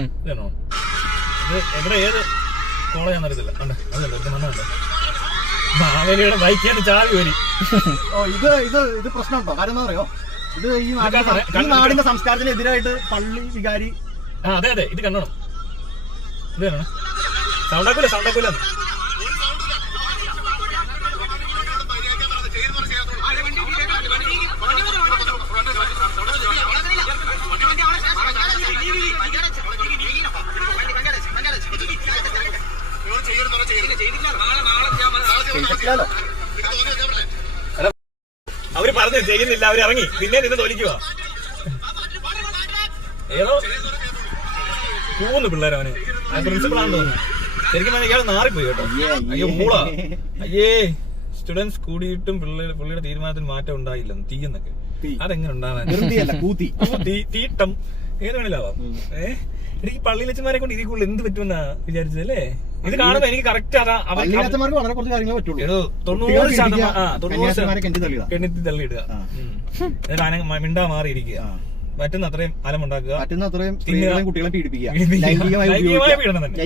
ഇതാണോ ഇത്? എവിടെ ഏത് കോളേജാണെന്നറിയത്തില്ല. അതുണ്ട് മണ്ണുണ്ട്. മാവേലിയുടെ ബൈക്കാണ് ചാവി വരി. ഇത് പ്രശ്നമുണ്ടോ? കാര്യം എന്താ അറിയോ, ഇത് ഈ നാടിന്റെ സംസ്കാരത്തിനെതിരായിട്ട് പള്ളി വികാരി. അതെ ഇത് കണ്ടോണം. ഇത് കാണണം. സൗണ്ടാക്കൂല അവര് പറഞ്ഞു ചെയ്യുന്നില്ല, അവര് ഇറങ്ങി പിന്നെ നിന്ന് തോലിക്കുക. ഏതോ കൂന്ന് പിള്ളേരവന് പ്രിൻസിപ്പളാണെന്ന് തോന്നുന്നു. ശരിക്കും ഇയാൾ നാറിപ്പോയി കേട്ടോ. അയ്യോ മൂളാ. അയ്യേ സ്റ്റുഡൻസ് കൂടിയിട്ടും പുള്ളിയുടെ തീരുമാനത്തിന് മാറ്റം ഉണ്ടായില്ലെന്ന്. തീയെന്നൊക്കെ അതെങ്ങനെ ഉണ്ടാവാൻ? തീട്ടം ഏത് വേണേലാവാം. എനിക്ക് പള്ളിയിലച്ചന്മാരെ കൊണ്ട് ഇതിൽ കൂടുതൽ എന്ത് പറ്റുമെന്നാ വിചാരിച്ചതല്ലേ? ഇത് കാണുമ്പോ എനിക്ക് കറക്റ്റ് അതാ 90% കെണിത്തി തള്ളിയിടുക, മിണ്ടാ മാറിയിരിക്കുക, പറ്റുന്ന അത്രയും അലമുണ്ടാക്കുക, കുട്ടികളെ പീഡിപ്പിക്കുക, പീഡനം തന്നെ.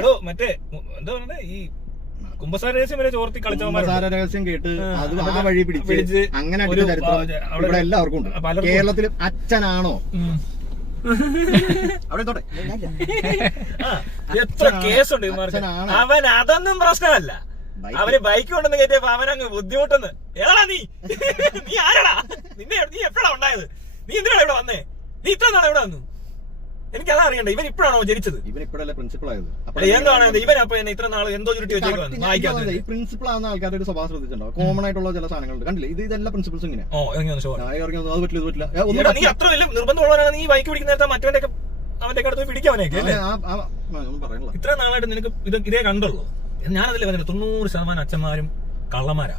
എടോ മറ്റേ എന്താ പറയുന്നത്, ഈ കുമ്പസാര രഹസ്യം വരെ ചോർത്തി രഹസ്യം കേട്ട് അത് വഴി പിടിച്ച് അങ്ങനെ അവിടെ എല്ലാവർക്കും ഉണ്ട്. കേരളത്തിൽ അച്ഛനാണോ എത്ര കേസുണ്ട് അവൻ? അതൊന്നും പ്രശ്നമല്ല. അവര് ബൈക്ക് കൊണ്ടെന്ന് കയറ്റിയപ്പോ അവനങ്ങ് ബുദ്ധിമുട്ടെന്ന്. ഏതാടാ നീ ആരാടാ? നീ എപ്പോഴാ ഉണ്ടായത്? നീ എന്തിനാണ് ഇവിടെ വന്നേ? നീ ഇത്ര നാളെ ഇവിടെ വന്നു? എനിക്കതാ അറിയണ്ട. ഇവൻ ഇപ്പോഴാണോ ജനിച്ചത്? പ്രിൻസിപ്പൾ ആയത് എന്താണ് ഇവൻ? അപ്പൊ ഇത്ര നാള് എന്തോ ചുരുട്ടി വെച്ചേക്കാണ്. പ്രിൻസിപ്പൾ ആവുന്ന ആൾക്കാരുടെ ഒരു സ്വഭാവം ശ്രദ്ധിച്ചിട്ടുണ്ടോ? കോമൺ ആയിട്ടുള്ള ചില സാധനങ്ങളുണ്ട്, കണ്ടില്ലേ? ഇതെല്ലാം പ്രിൻസിപ്പൾസ് ഇങ്ങനെ. നീ അത്ര വലിയ നിർബന്ധമുള്ളവരാണ്. നീ ബൈക്ക് പിടിക്കുന്ന നേരത്തെ മറ്റവന്റെ അടുത്ത് പിടിക്കാവനേക്കെ അല്ലേ? ഇത്ര നാളായിട്ട് നിനക്ക് ഇതേ കണ്ടുള്ളൂ. ഞാനതില്ലേ പറഞ്ഞില്ല, 90% അച്ഛന്മാരും കള്ളന്മാരാ.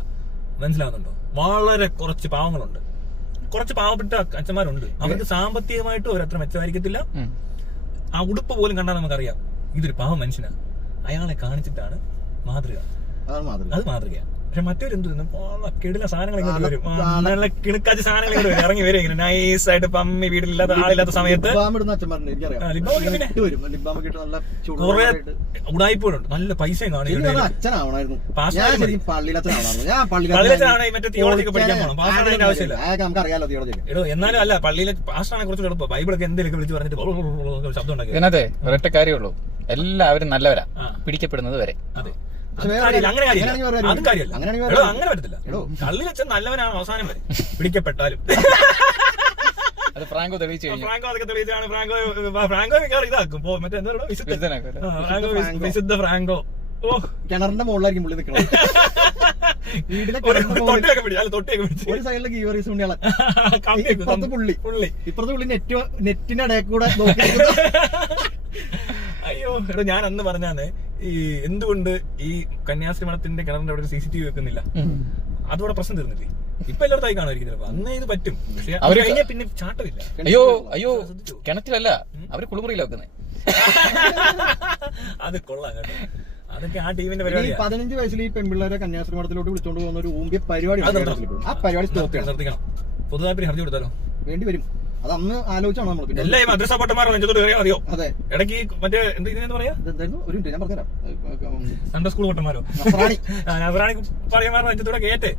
മനസ്സിലാവുന്നുണ്ടോ? വളരെ കുറച്ച് പാവങ്ങളുണ്ട്, കുറച്ച് പാവപ്പെട്ട അച്ഛന്മാരുണ്ട്. അവർക്ക് സാമ്പത്തികമായിട്ടും അവരത്ര മെച്ചമായിരിക്കത്തില്ല. ആ ഉടുപ്പ് പോലും കണ്ടാൽ നമുക്കറിയാം ഇതൊരു പാവം മനുഷ്യനാ. അയാളെ കാണിച്ചിട്ടാണ് മാതൃക. അത് മാതൃക. പക്ഷെ മറ്റൊരെന്തു കിടില സാധനങ്ങൾ ഇങ്ങോട്ട് വരും, നല്ല കിണക്കാച്ച സാധനങ്ങൾ ഇങ്ങോട്ട് വരും, ഇറങ്ങി വരും ഇങ്ങനെ നൈസായിട്ട്. പമ്മി വീട്ടിലില്ലാത്ത ആളില്ലാത്ത സമയത്ത് കുറെ ഉടായ്പകളുണ്ട്. നല്ല പൈസയും കാണും. പള്ളിയിലാണ് മറ്റേ തിയോളജിക്ക് പഠിക്കാൻ പോകണം. പാസ്സാണതിന്റെ ആവശ്യമില്ല. എടോ എന്നാലും അല്ല, പള്ളിയിലെ പാസ്റ്റാണെ കുറച്ചുകൂടെ എളുപ്പം. ബൈബിളൊക്കെ എന്തെങ്കിലും വിളിച്ച് പറഞ്ഞിട്ട് ശബ്ദം ഉണ്ടാക്കി. ഇതിനകത്തെ ഒരൊറ്റ കാര്യമുള്ളൂ, എല്ലാവരും നല്ലവരാ പിടിക്കപ്പെടുന്നത് വരെ. അതെ, അങ്ങനെ പറ്റത്തില്ല. കള്ളിലച്ഛൻ നല്ലവനാണ് അവസാനം വരെ, പിടിക്കപ്പെട്ടാലും. അത് ഫ്രാങ്കോ തെളിയിച്ചു. ഫ്രാങ്കോ അതൊക്കെ തെളിയിച്ചാണ്. ഫ്രാങ്കോ ഇതാക്കും മറ്റേ എന്താ വിശുദ്ധ ഫ്രാങ്കോ. ഓ, കിണറിന്റെ മുകളിലായിരിക്കും പുള്ളി നിൽക്കണം. തൊട്ടിയൊക്കെ പിടിച്ചു. ഒരു സൈഡിലെ ഗീവറീസ് ഇപ്പുറത്തെ പുള്ളി നെറ്റിന്റെ ഇടയിൽ കൂടെ. അയ്യോ എടോ, ഞാൻ അന്ന് പറഞ്ഞാന്ന് ഈ എന്തുകൊണ്ട് ഈ കന്യാസ്ത്രീ മഠത്തിന്റെ കിണറിന്റെ അവിടെ CCTV വെക്കുന്നില്ല? അതോടെ പ്രശ്നം തീർന്നില്ലേ? ഇപ്പൊ എല്ലായിടത്തായി കാണുമായിരിക്കും ചിലപ്പോ. അന്നേ ഇത് പറ്റും, പക്ഷെ അവര് കഴിഞ്ഞാൽ പിന്നെ ചാട്ടമില്ല. അയ്യോ കിണറ്റിലല്ല, അവര് കുളിമുറിയില വെക്കുന്നത്. അത് കൊള്ളാം കേട്ടോ. അതൊക്കെ ആ ടീമിന്റെ പരിപാടി. 15 വയസ്സിൽ ഈ പെൺപിള്ളേരെ കന്യാസ്ത്രീ മഠത്തിലോട്ട് വിളിച്ചോണ്ട് പോകുന്ന ഒരു ഊമ്പിയ പരിപാടി. ആ പരിപാടി ശ്രദ്ധിക്കണം. പൊതുതാൽപര്യം ഹർജി കൊടുത്താലോ? വേണ്ടി വരും. അത് അന്ന് ആലോചിച്ചാണോ നമ്മൾ? എല്ലാ മദ്രസ പൊട്ടന്മാരും നെഞ്ചത്തോട് കയറിയാൽ മതിയോ? അതെ. ഇടയ്ക്ക് മറ്റേ എന്താ പറയാ, ഒരു മിനിറ്റ് ഞാൻ പറഞ്ഞുതരാം. സൺഡേ സ്കൂൾ പൊട്ടന്മാരോ നസ്രാണി പയ്യന്മാരുടെ നെഞ്ചത്തോടെ കേട്ട്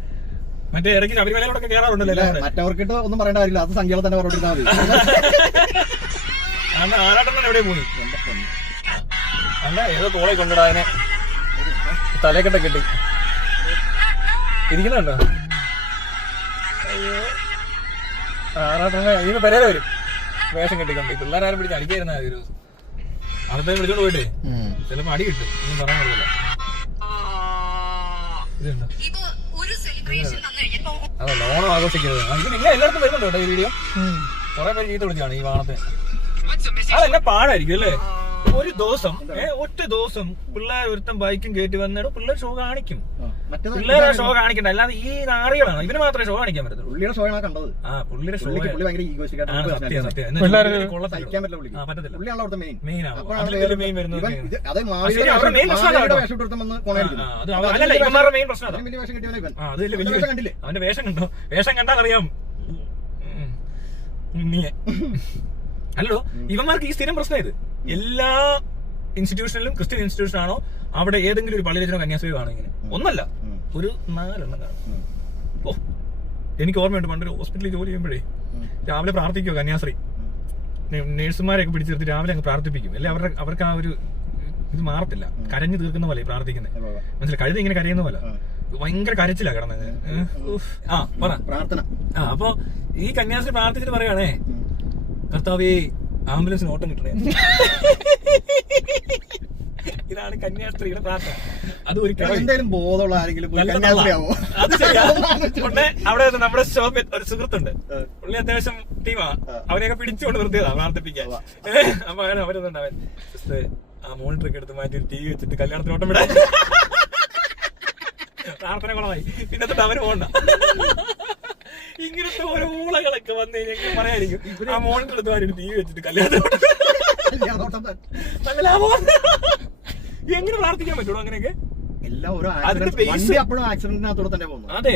മറ്റേ ഇടയ്ക്ക് ശബരിമലയിലൂടെ കയറാറുണ്ടല്ലോ. മറ്റവർക്കിട്ട് ഒന്നും പറയേണ്ട കാര്യമില്ല, അത് സംഖ്യകളെ തന്നെ പറഞ്ഞിരുന്നാൽ മതി. അന്ന് ആരാട്ടം എവിടെ പോയി? അല്ല ഏതോ കോളേജ് കൊണ്ടിടാ അതിനെ തലക്കെട്ട കെട്ടി ഇരിക്കുന്നുണ്ടോ? ആറാട്ടം ഇതിന് പെരേല വരും വേഷം കെട്ടിക്കൊണ്ട്. പിള്ളേരാരും പിടിച്ച് അടിക്കായിരുന്ന ഒരു ദിവസം അടുത്ത വിളിച്ചോണ്ട് പോയിട്ടേ ചിലപ്പോ അടി കിട്ടും. ഒന്നും പറയാൻ പറ്റില്ല. അതല്ല ഓണം ആഘോഷിക്കുന്നത്. ഇത് നിങ്ങൾ എല്ലായിടത്തും വരുന്നുണ്ടോ കേട്ടോ ഈ വീഡിയോ? കുറെ പേര് ചീത്ത വിളിച്ചാണ് ഈ വാണത്തെ. അതെന്നെ പാടായിരിക്കും അല്ലേ? ഒരു ദിവസം ഒറ്റ ദിവസം പിള്ളേർ ഒരുത്തം ബൈക്കും കയറ്റി വന്നിടും, പിള്ളേർ ഷോ കാണിക്കും. പിള്ളേരെ ഷോ കാണിക്കണ്ട, അല്ലാതെ ഈ നാറികളാണ് ഇവര് മാത്രമേ ഷോ കാണിക്കാൻ പറ്റത്തുള്ളൂ. പുള്ളിയുടെ ഷോ കണ്ടത്. ആ പുള്ളിയുടെ ഷോ പറ്റത്തില്ല. മെയിൻ വരുന്നത് അവന്റെ വേഷം കണ്ടോ? വേഷം കണ്ടാൽ അറിയാം. അല്ലോ ഇവന്മാർക്ക് ഈ സ്ഥിരം പ്രശ്നം ഇത്. എല്ലാ ഇൻസ്റ്റിറ്റ്യൂഷനിലും ക്രിസ്ത്യൻ ഇൻസ്റ്റിറ്റ്യൂഷൻ ആണോ അവിടെ ഏതെങ്കിലും ഒരു പള്ളിയിലോ കന്യാസ്ത്രീ കാണും ഇങ്ങനെ. ഒന്നല്ല, ഒരു 4 എണ്ണം കാണും. ഓ, എനിക്ക് ഓർമ്മയുണ്ട് പണ്ടൊരു ഹോസ്പിറ്റലിൽ ജോലി ചെയ്യുമ്പോഴേ രാവിലെ പ്രാർത്ഥിക്കുമോ കന്യാസ്ത്രീ, നേഴ്സുമാരെയൊക്കെ പിടിച്ചു നിർത്തി രാവിലെ അങ്ങ് പ്രാർത്ഥിപ്പിക്കും. അല്ലെ അവർക്ക് ആ ഒരു ഇത് മാറത്തില്ല, കരഞ്ഞു തീർക്കുന്ന പോലെ പ്രാർത്ഥിക്കുന്നത്. മനസ്സിലായി, കഴുത ഇങ്ങനെ കരയുന്ന പോലെ ഭയങ്കര കരച്ചില്ല കിടന്നത്. പറ പ്രാർത്ഥന. അപ്പൊ ഈ കന്യാസ്ത്രീ പ്രാർത്ഥിച്ചിട്ട് പറയുകയാണേ, കർത്താവേ ആംബുലൻസിന് ഓട്ടം കിട്ടണേ. ഇതാണ് കന്യാസ്ത്രീയുടെ പ്രാർത്ഥന. അത് ഒരു എന്തായാലും ബോധമുള്ള ആരെങ്കിലും അത് ശരിയാ. പിന്നെ അവിടെ നമ്മുടെ ഷോപ്പിൽ ഒരു സുഹൃത്തുണ്ട്, പുള്ളി അത്യാവശ്യം ടീമാ, അവനെയൊക്കെ പിടിച്ചുകൊണ്ട് നിർത്തിയതാ പ്രാർത്ഥിപ്പിക്കാൻ. അപ്പൊ അങ്ങനെ അവരൊന്നുണ്ട്, അവൻ ആ മോണിറ്ററൊക്കെ എടുത്ത് മാറ്റി TV വെച്ചിട്ട് കല്യാണത്തിന് ഓട്ടം വിടാൻ പ്രാർത്ഥന കുളമായി. പിന്നെ തൊട്ട് അവന് പോകണ്ട. ഇങ്ങനത്തെ ഓരോ ഊളകളൊക്കെ വന്നു കഴിഞ്ഞാൽ പറയായിരിക്കും ആ മോണിറ്റർ എടുത്ത് മാറ്റി TV വെച്ചിട്ട് കല്യാണത്തിന് നല്ല ലാഭം. എങ്ങനെ പ്രാർത്ഥിക്കാൻ പറ്റുള്ളൂ അങ്ങനെയൊക്കെ? എല്ലാം ഓരോ അപ്പോഴും ആക്സിഡന്റിനകത്തൂടെ തന്നെ പോകുന്നു. അതെ,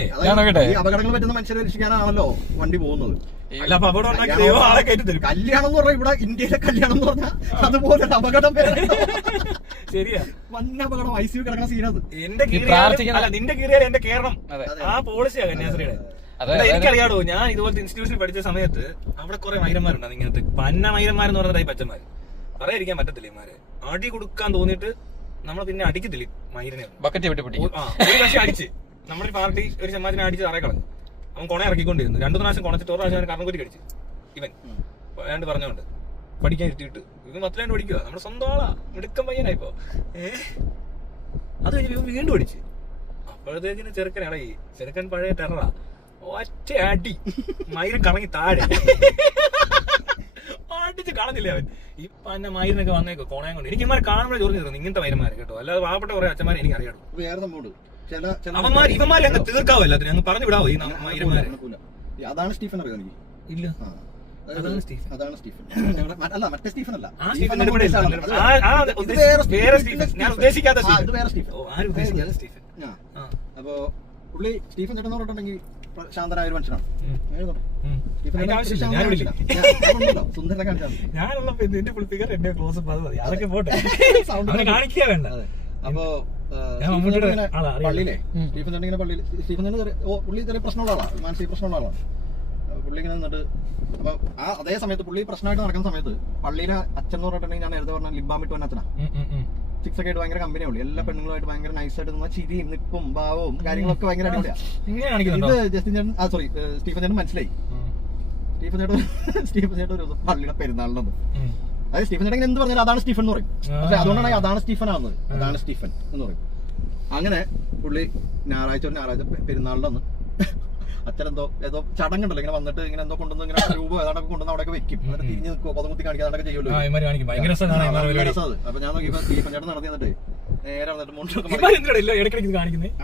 അപകടങ്ങൾ പറ്റുന്ന മനുഷ്യരെ രക്ഷിക്കാനാണല്ലോ വണ്ടി പോകുന്നത്. അല്ല, അപ്പൊ അപകടം ഉണ്ടാക്കി ദൈവം ആളെ കയറ്റി തരും. കല്യാണം എന്ന് പറഞ്ഞാൽ ഇവിടെ ഇന്ത്യയിലെ കല്യാണം എന്ന് പറഞ്ഞാൽ അതുപോലെ അപകടം ശരിയാ. വൻ അപകടം ICU കിടക്കുന്ന സീനത്. എന്റെ കീറിയാൽ നിന്റെ കീറിയാൽ എന്റെ കേരളം, ആ പോളിസിയാ കന്യാസ്ത്രീയുടെ. എനിക്കറിയാടോ, ഞാൻ ഇതുപോലത്തെ ഇൻസ്റ്റിറ്റ്യൂഷനിൽ പഠിച്ച സമയത്ത് അവിടെ കുറെ മൈരന്മാരുണ്ടാവും, ഇങ്ങനത്തെ പന്ന മൈരന്മാരെന്ന് പറഞ്ഞതായി പച്ചന്മാര്. പറയാതിരിക്കാൻ പറ്റത്തില്ല. ഇമാര് അടി കൊടുക്കാൻ തോന്നിയിട്ട് നമ്മളെ പിന്നെ അടിക്കത്തില്ല. മൈരനെ ഒരു പക്ഷെ അടിച്ച് നമ്മുടെ പാർട്ടി ഒരു ചമ്മാറ്റിനെ അടിച്ച് തറയെ കളഞ്ഞു. അവൻ കൊണ ഇറക്കിക്കൊണ്ടിരുന്നു. 2 പ്രാവശ്യം കൊണച്ചിട്ട് 1 പ്രാവശ്യം അവൻ കർണം കുറ്റി കടിച്ചു. ഇവൻ വേണ്ട പറഞ്ഞോണ്ട് പഠിക്കാൻ ഇരുത്തിയിട്ട് ഇവൻ 10 പഠിക്കുക. നമ്മുടെ സ്വന്തം ആളാ, മിടുക്കൻ പയ്യനായിപ്പോ. അത് കഴിഞ്ഞ് ഇവൻ വീണ്ടും അടിച്ച്. അപ്പോഴത്തേക്കിന് ചെറുക്കൻ ഇളകി. ചെറുക്കൻ പഴയ ടെററാ. ഒറ്റ അടി മയിരം കറങ്ങി താഴെ അടിച്ച് കളഞ്ഞില്ലേ അവൻ. ഈ പന്ന മയിലിനൊക്കെ വന്നേക്കോ കോണയം കൊണ്ട്. എനിക്ക് ഇമാരെ കാണുമ്പോഴേ ചോദിച്ചു തരുന്നു ഇങ്ങനത്തെ മൈരന്മാരെ കേട്ടോ. അല്ലാതെ പാവപ്പെട്ട കുറെ അച്ഛന്മാരെ എനിക്ക് അറിയാം. ഇവന്മാരെ അങ്ങ് തീർക്കാവോ എല്ലാത്തിനും, അങ്ങ് പറഞ്ഞു വിടാവോ ഈ മൈരന്മാരെ? അതാണ് സ്റ്റീഫൻ, അറിയാം എനിക്ക്. ഇല്ല, അതാണ് സ്റ്റീഫൻ. അല്ല, മറ്റേ സ്റ്റീഫൻ അല്ല. അപ്പൊ പുള്ളി സ്റ്റീഫൻ ചേട്ടൻ പറഞ്ഞിട്ടുണ്ടെങ്കിൽ ശാന്തനായ ഒരു മനുഷ്യനാണ്. സുന്ദരനെ കാണിച്ചാൽ ഞാനുള്ളപ്പോ എന്റെ ഫുൾ ഫിഗർ എന്റെ ക്ലോസ് അതൊക്കെ പോട്ടെ, കാണിക്കുക വേണ്ട. അപ്പോ പള്ളിയിലെ സ്റ്റീഫൻ ചേട്ടൻ ഇങ്ങനെ പള്ളിയിൽ സ്റ്റീഫൻ ചേട്ടൻ പുള്ളി ചെറിയ പ്രശ്നമുള്ള ആളാണ്, മാനസിക പ്രശ്നമുള്ള ആളാണ്. പുള്ളി ഇങ്ങനെ നിന്നിട്ട് അപ്പൊ അതേ സമയത്ത് പുള്ളി പ്രശ്നമായിട്ട് നടക്കുന്ന സമയത്ത് പള്ളിയിലെ അച്ഛൻ എന്ന് പറഞ്ഞിട്ടുണ്ടെങ്കിൽ ഞാൻ നേരത്തെ പറഞ്ഞ ലിബാമിട്ട് വന്ന അച്ഛനാ. 6 ഒക്കെ ആയിട്ട് ഭയങ്കര കമ്പനിയാ ഉള്ളു. എല്ലാ പെണ്ണുങ്ങളുമായിട്ട് ഭയങ്കര നൈസായിട്ട് നിന്ന ചിരിയും നിപ്പും ഭാവവും കാര്യങ്ങളൊക്കെ ഭയങ്കര അടിപൊളിയാ. ഇത് ജസ്റ്റിൻ ചേട്ടൻ സ്റ്റീഫൻ ചേട്ടൻ മനസ്സിലായി. സ്റ്റീഫൻ ചേട്ടൻ ഒരു ദിവസം പള്ളിയുടെ പെരുന്നാളിനൊന്നും, അതായത് സ്റ്റീഫൻ ചേട്ടൻ എന്ത് പറഞ്ഞാലും അതാണ് സ്റ്റീഫൻ എന്ന് പറയും. പക്ഷെ അതുകൊണ്ടാണ് അതാണ് സ്റ്റീഫൻ ആവുന്നത്, അതാണ് സ്റ്റീഫൻ എന്ന് പറയും. അങ്ങനെ പുള്ളി ഞായറാഴ്ച പെരുന്നാളിനൊന്ന് അച്ഛനെന്തോ ഏതോ ചടങ്ങുണ്ടല്ലോ, ഇങ്ങനെ വന്നിട്ട് ഇങ്ങനെ എന്തോ കൊണ്ടുവന്ന് ഇങ്ങനെ രൂപ ഏതാണ്ടൊക്കെ കൊണ്ടുവന്ന് അവിടെയൊക്കെ വെക്കും. എന്നിട്ട് തിരിഞ്ഞ് നിൽക്കുമോ കൊതകുത്തി കാണിക്കുക അതൊക്കെ ചെയ്യുമല്ലോ. അപ്പൊ ഞാൻ നോക്കിയപ്പോ സ്റ്റീഫൻ ചേട്ടൻ നടത്തി വന്നിട്ട് നേരെ വന്നിട്ട്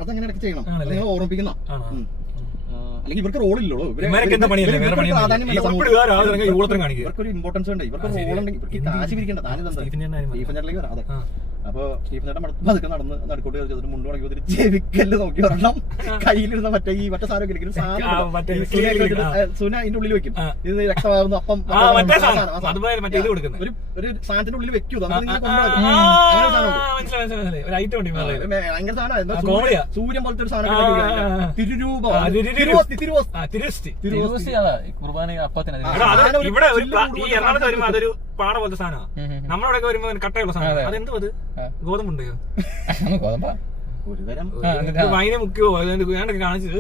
അതങ്ങനെ ഇടയ്ക്ക് ചെയ്യണം, നിങ്ങൾ ഓർമ്മിപ്പിക്കുന്ന. അല്ലെങ്കിൽ ഇവർക്ക് റോളില്ലല്ലോ, ഇവർക്കൊരു ഇമ്പോർട്ടൻസ് ഉണ്ട്, ഇവർക്ക് റോൾ ഉണ്ടെങ്കിൽ ഇവർക്ക് കാശ് പിരിക്കേണ്ട. സ്റ്റീഫൻ ചേട്ടനിലേക്ക് വരാം. അതെ, അപ്പൊ സ്റ്റീഫൻ ചേട്ടൻ പതുക്കെ നടന്ന് നടുക്കോട്ട് കയറി മുണ്ട് തുടങ്ങി ചെവിക്കല്ല് നോക്കി വരണം. കയ്യിലിരുന്ന മറ്റേ സാധനം സുന അതിന്റെ ഉള്ളിൽ വെക്കും. ഇത് രക്തമാകുന്നു അപ്പം ഒരു സാധനത്തിന്റെ ഉള്ളിൽ വെക്കൂ. ഭയങ്കര സാധനം, സൂര്യൻ പോലത്തെ ഒരു സാധനം. തിരുരൂപം, അതൊരു പാട പോലത്തെ സാധനമാണ്. നമ്മളവിടെ വരുമ്പോ കട്ടയുള്ള സാധനം. അതെന്തോ അത് ഗോതമ്പുണ്ടോ? വൈനെ മുക്കിയോ ഞാനൊക്കെ കാണിച്ചത്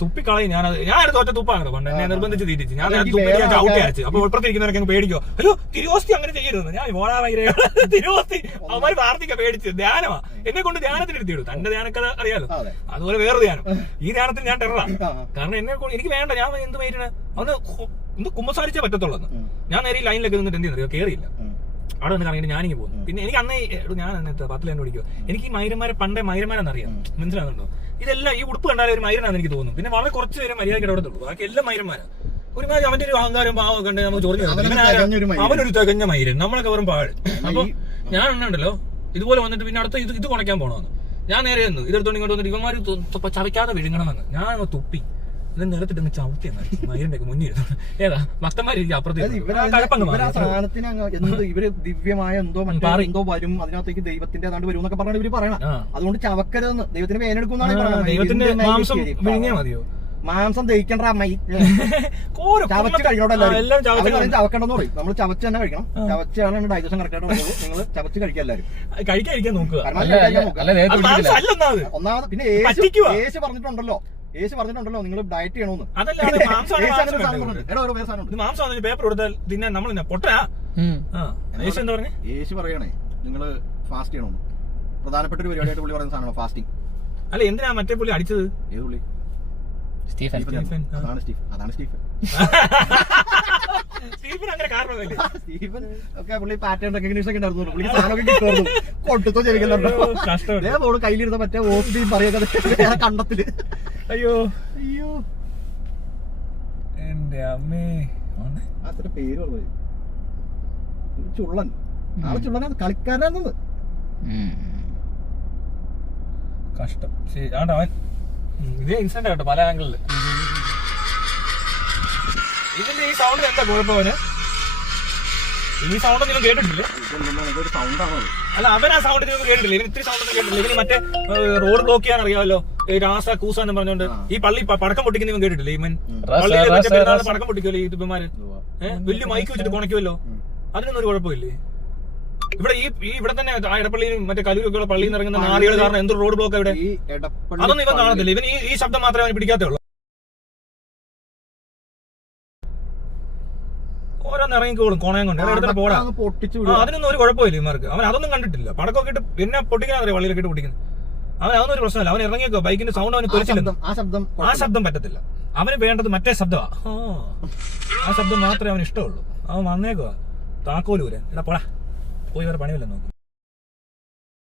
തുപ്പിക്കളയും. ഞാനത് ഒറ്റ തുപ്പാണ് പണ്ട് എന്നെ നിർബന്ധിച്ച് തീറ്റിച്ച്. ഞാൻ ചവിട്ടി അരച്ച്. അപ്പൊ ഇപ്പുറത്തിരിക്കുന്നവരൊക്കെ പേടിക്കോ, അയ്യോ തിരുവോസ്തി അങ്ങനെ ചെയ്യരുത്. ഞാൻ ഓടാ വൈര തിരുവോസ്തി അവന്മാര് പ്രാർത്ഥിക്കാൻ പേടിച്ച് ധ്യാനമാ. എന്നെ കൊണ്ട് ധ്യാനത്തിന് എടുത്തിടും. തന്റെ ധ്യാനക്കഥ അറിയാലോ. അതുപോലെ വേറെ ധ്യാനം. ഈ ധ്യാനത്തിന് ഞാൻ ടെററാ. കാരണം എന്നെ എനിക്ക് വേണ്ട. ഞാൻ എന്ത് മൈരിന് ഒന്ന് കുമ്പസാരിച്ചേ പറ്റത്തുള്ളൂ. ഞാൻ നേരെ ലൈനിലൊക്കെ നിന്നിട്ട് എന്ത് ചെയ്യുന്നറിയോ, കേറിയില്ല. അവിടെ നിന്ന് കറങ്ങിയിട്ട് ഞാനിങ്ങി പോകുന്നു. പിന്നെ എനിക്ക് അന്നേ ഞാൻ 10 പഠിക്കുക. എനിക്ക് ഈ മൈരന്മാരെ പണ്ടേ മൈരന്മാരെന്നറിയാം. മനസ്സിലാകുന്നുണ്ടോ? ഇതെല്ലാം ഈ ഉടുപ്പ് കണ്ടാലും ഒരു മൈരനാണെന്ന് എനിക്ക് തോന്നുന്നു. പിന്നെ വളരെ കുറച്ച് പേരെ മര്യാദയ്ക്ക് ഇടപെടുള്ളൂ. ബാക്കി എല്ലാം മൈരന്മാരാ. ഒരുമാതിരി അവന്റെ ഒരു അഹങ്കാരം ഭാവം കണ്ട് നമുക്ക് ചോദിച്ചു, അവനൊരു തികഞ്ഞ മൈരൻ, നമ്മളൊക്കെ വെറും പാട്. അപ്പൊ ഞാൻ ഉണ്ടല്ലോ ഇതുപോലെ വന്നിട്ട് പിന്നെ അടുത്ത ഇത് കുണയ്ക്കാൻ പോകണമെന്ന് ഞാൻ നേരെ ചെന്നു. ഇതെടുത്തോണ്ട് ഇങ്ങോട്ട് വന്നിട്ട് ഇവന്മാര് ചവയ്ക്കാതെ വിഴുങ്ങണമെന്ന് ഞാൻ തുപ്പി. നിലത്തിട്ട് ചവിട്ടി മയിലിന്റെ മുന്നിൽ ഏതാ ഭക്തന്മാരിക്കും അപ്പുറത്തേക്ക് സാധനത്തിന് ഇവര് ദിവ്യമായ എന്തോ മറ്റേ എന്തോ വരും അതിനകത്തേക്ക് ദൈവത്തിന്റെ ഏതാണ്ട് വരും എന്നൊക്കെ പറഞ്ഞാൽ ഇവര് പറയണം. അതുകൊണ്ട് ചവക്കരുതെന്ന് ദൈവത്തിന് വേനെടുക്കുന്നാണ് ദൈവത്തിന്റെ മാംസം വിഴുങ്ങിയാ മതിയോ? മാംസം ദഹിക്കണ്ട അമ്മായി ചവച്ച് കഴിക്കണോട്ടോ എല്ലാവരും ചവക്കണ്ടെന്ന് പറയും. നമ്മൾ ചവച്ച് തന്നെ കഴിക്കണം. ചവച്ചാണ് ഡൈജഷൻ കറക്റ്റ് ആയിട്ട് വരുന്നത്. നിങ്ങൾ ചവച്ച് കഴിക്കുക എല്ലാവരും. കഴിക്കാൻ നോക്കുക. ഒന്നാമത് പിന്നെ യേശു പറഞ്ഞിട്ടുണ്ടല്ലോ നിങ്ങൾ ഡയറ്റ് ചെയ്യണമെന്ന്. മാംസം പേപ്പർ കൊടുത്താൽ തിന്നാൻ നമ്മൾ പൊട്ടാ. യേശു പറയണേ നിങ്ങൾ ഫാസ്റ്റ് ചെയ്യണമെന്ന്. പ്രധാനപ്പെട്ട ഒരു പരിപാടിയായിട്ട് പുള്ളി പറയുന്ന സാധനമാണ് ഫാസ്റ്റിംഗ്. അല്ല എന്തിനാ മറ്റേ പുള്ളി അടിച്ചത്? ഏത് പുള്ളി? സ്റ്റീഫൻ. അതാണ് സ്റ്റീഫൻ. സ്റ്റീഫൻ അങ്ങനെ കാരണമല്ലേ? സ്റ്റീഫൻ ഒക്കെ പുള്ളി പാറ്റേൺ റെക്കഗ്നീഷൻ ഒക്കെ ഉണ്ടായിരുന്നു. പുള്ളി സാധനമൊക്കെ കിട്ടുമായിരുന്നു. കൊട്ടുത്തോ ചെറിയ കയ്യിലിരുന്ന മറ്റേ ഓസ് പറയുക കണ്ടത്തില്. അയ്യോ എന്റെ അമ്മേ. അത്ര പേര് പറഞ്ഞു ചുള്ളൻ. ആളെ ചുള്ളനാണ്, കളിക്കാരനാണെന്ന്. കഷ്ടം. അവൻ ഇതേ ഇൻസിഡന്റ് കേട്ടോ പല ആംഗിളില്. ഇതിന്റെ ഈ സൗണ്ട് എന്താ കുഴപ്പമാണ്? ഈ സൗണ്ട് നിങ്ങൾ കേട്ടിട്ടില്ലേ? അല്ല അവൻ ആ സൗണ്ട് നിങ്ങൾ കേട്ടിട്ടില്ല. ഇവന് ഇത്തിരി സൗണ്ട് ഒന്നും കേട്ടിട്ടില്ല. ഇവന് മറ്റേ റോഡ് ബ്ലോക്ക് ചെയ്യാൻ അറിയാമല്ലോ, രാസ കൂസ എന്ന് പറഞ്ഞോണ്ട് ഈ പള്ളി പടക്കം പൊട്ടിക്കുന്ന ഇവൻ കേട്ടിട്ടില്ലേ? ഇവൻ പടക്കം പൊട്ടിക്കുമല്ലോ ഈ ഇവന്മാര്. വലിയ മൈക്ക് വെച്ചിട്ട് കുണയ്ക്കുമല്ലോ. അതിനൊന്നും ഒരു കുഴപ്പമില്ലേ? ഇവിടെ ഇവിടെ തന്നെ എടപ്പള്ളിയിലും മറ്റേ കലൂരൊക്കെയുള്ള പള്ളിയിൽ നിന്ന് ഇറങ്ങുന്ന നാളികൾ കാരണം എന്തൊരു റോഡ് ബ്ലോക്ക് ഇവിടെ. അതൊന്നും ഇവൻ കാണത്തില്ല. ഇവൻ ഈ ശബ്ദം മാത്രമേ അവന് പിടിക്കാത്തുള്ളൂ. ഓരോന്ന് ഇറങ്ങിക്കോളും കോണയം കൊണ്ട് എടുത്തിട്ട് പോടാ. അതിനൊന്നും ഒരു കുഴപ്പമില്ല ഇവർക്ക്. അവൻ അതൊന്നും കണ്ടിട്ടില്ല. പടക്കമൊക്കെ ഇട്ട് പിന്നെ പൊട്ടിക്കാൻ അറിയാം, പള്ളിയിലൊക്കെ ഇട്ട് പൊട്ടിക്കുന്നത്. അവൻ അതൊന്നും ഒരു പ്രശ്നമല്ല. അവൻ ഇറങ്ങിക്കോ, ബൈക്കിന്റെ സൗണ്ട് അവന് പൊരിച്ചില്ല. ആ ശബ്ദം പറ്റത്തില്ല. അവന് വേണ്ടത് മറ്റേ ശബ്ദമാണ്. ആ ശബ്ദം മാത്രമേ അവന് ഇഷ്ടമുള്ളൂ. അവൻ വന്നേക്കോ താക്കോലൂരെ. എടാ പോടാ, പോയി വേറെ പണിയില്ല നോക്കും.